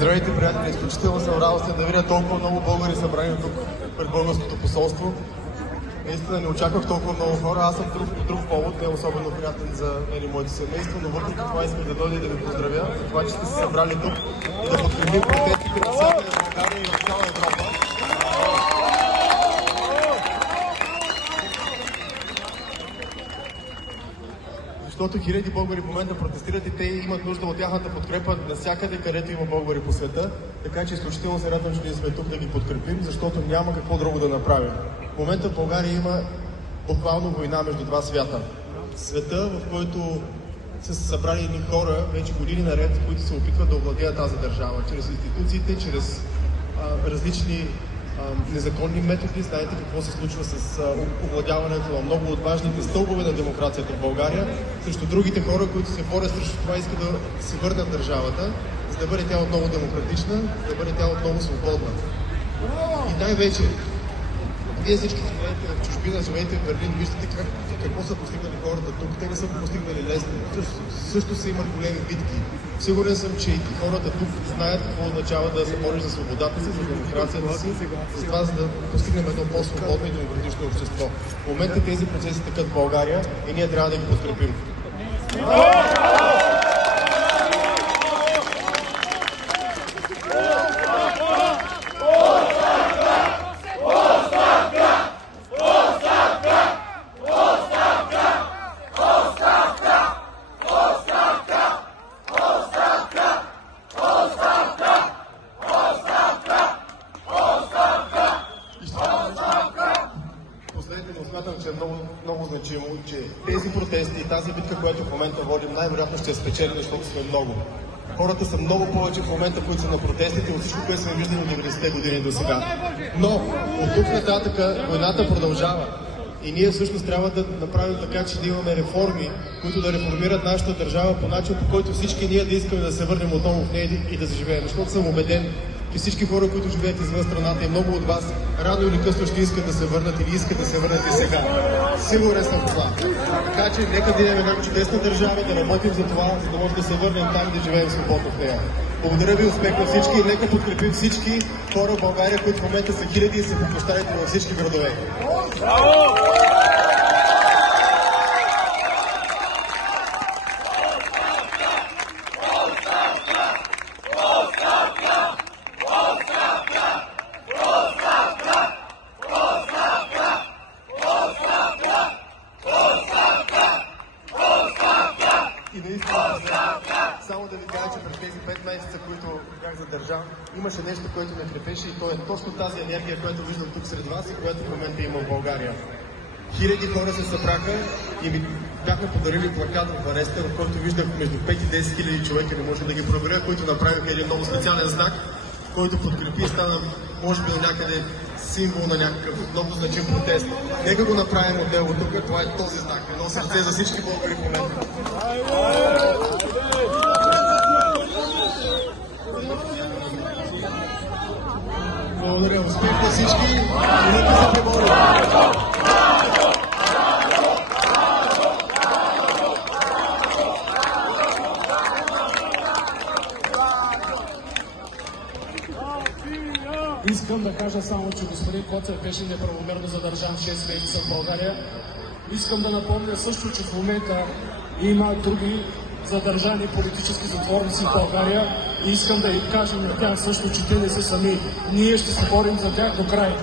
Здравейте, приятели! Изключително съм радостен да видя толкова много българи събрани тук пред българското посолство. Наистина не очаквах толкова много хора. Аз съм по друг повод, не е особено приятен за мен и моето семейство, но въпреки това искам да дойда и да ви поздравя за това, че сте се събрали тук и да подкрепим протестите навсякъде в България и в цяла Европа. Защото хиляди българи в момента протестират и те имат нужда от тяхната подкрепа навсякъде, където има българи по света. Така че изключително се радвам, че ние сме тук да ги подкрепим, защото няма какво друго да направим. В момента в България има буквално война между два свята. Света, в който са се събрали едни хора вече години наред, които се опитват да овладеят тази държава, чрез институциите, чрез различни незаконни методи. Знаете какво се случва с овладяването на много от важните стълбове на демокрацията в България, срещу другите хора, които се борят срещу това, искат да си върнат държавата, за да бъде тя отново демократична, за да бъде тя отново свободна. И най-вече, вие всички живеете в чужбина, живеете в Берлин, виждате какво са постигнали хората тук. Те не са постигнали лесно. Също са имат големи битки. Сигурен съм, че и хората тук знаят какво означава да се бориш за свободата си, за демокрацията си, за това, за да постигнем едно по-свободно и демократично общество. В момента тези процеси текат в България и ние трябва да ги подкрепим. Смятам, че е много значимо, че тези протести и тази битка, която в момента водим, най-вероятно ще спечелим, защото сме много. Хората са много повече в момента, които са на протестите, от всичко, което сме виждали от 90-те години до сега. Но от тук нататък войната продължава. И ние всъщност трябва да направим така, че да имаме реформи, които да реформират нашата държава по начин, по който всички ние да искаме да се върнем отново в нея и да заживеем. Защото съм убеден, че всички хора, които живеят извън страната и много от вас, рано или късно ще искат да се върнат или искат да се върнат и сега. Сигурен съм това. Така че нека да имаме една чудесна държава, да работим за това, за да може да се върнем там и да живеем свободно в нея. Благодаря ви, успех на всички и нека подкрепим всички хора в България, които в момента са хиляди и са по площадите във всички градове. И наистина, само да ви кажа, че през тези 5 месеца, които бях задържан, имаше нещо, което ме крепеше и то е точно тази енергия, която виждам тук сред вас и която в момента има в България. Хиляди хора се събраха и ми бяхме подарили плакат в ареста, в който виждах между 5 и 10 хиляди човека, не може да ги проверя, които направиха един много специален знак, който подкрепи и стана, може би, някъде символ на някакъв много значим протест. Нека го направим отделно тук, това е този знак. Едно сърце за всички българи в момента. Благодаря, успех на всички и нека се преборим. Искам да кажа само, че господин Коцев беше неправомерно задържан 6 месеца в България. Искам да напомня също, че в момента има други задържани политически затворници в България и искам да им кажем на тях също, че те не са сами. Ние ще се борим за тях до край.